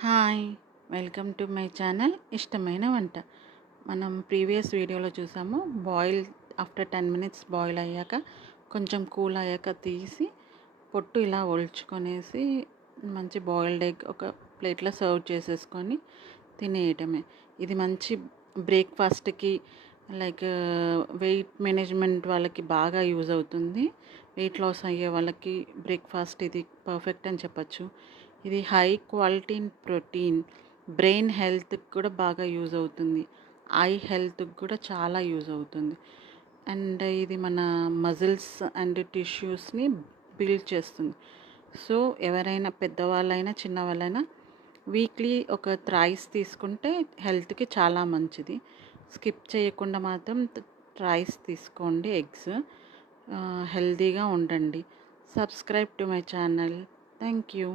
Hi! Welcome to my channel ఇష్టమైన వంట. మనం ప్రీవియస్ వీడియోలో చూసాము. ఆఫ్టర్ 10 మినిట్స్ బాయిల్ అయ్యాక కొంచెం కూల్ అయ్యాక తీసి పొట్టు ఇలా ఒలుచుకొనేసి మంచి బాయిల్డ్ ఎగ్ ఒక ప్లేట్లో సర్వ్ చేసేసుకొని తినేయటమే. ఇది మంచి బ్రేక్‌ఫాస్ట్‌కి లైక్ వెయిట్ మేనేజ్‌మెంట్ వాళ్ళకి బాగా యూజ్ అవుతుంది. వెయిట్ లాస్ అయ్యే వాళ్ళకి బ్రేక్‌ఫాస్ట్ ఇది పర్ఫెక్ట్ అని చెప్పొచ్చు. ఇది high quality in protein, brain హెల్త్‌కి కూడా బాగా యూజ్ అవుతుంది. ఐ హెల్త్‌కి కూడా చాలా యూజ్ అవుతుంది. అండ్ ఇది మన మజిల్స్ అండ్ టిష్యూస్‌ని బిల్డ్ చేస్తుంది. సో ఎవరైనా పెద్దవాళ్ళైనా, చిన్నవాళ్ళైనా వీక్లీ ఒక థ్రైస్ తీసుకుంటే హెల్త్‌కి చాలా మంచిది. స్కిప్ చేయకుండా మాత్రం థ్రైస్ తీసుకోండి ఎగ్స్. హెల్తీగా ఉండండి. Subscribe to my channel. Thank you.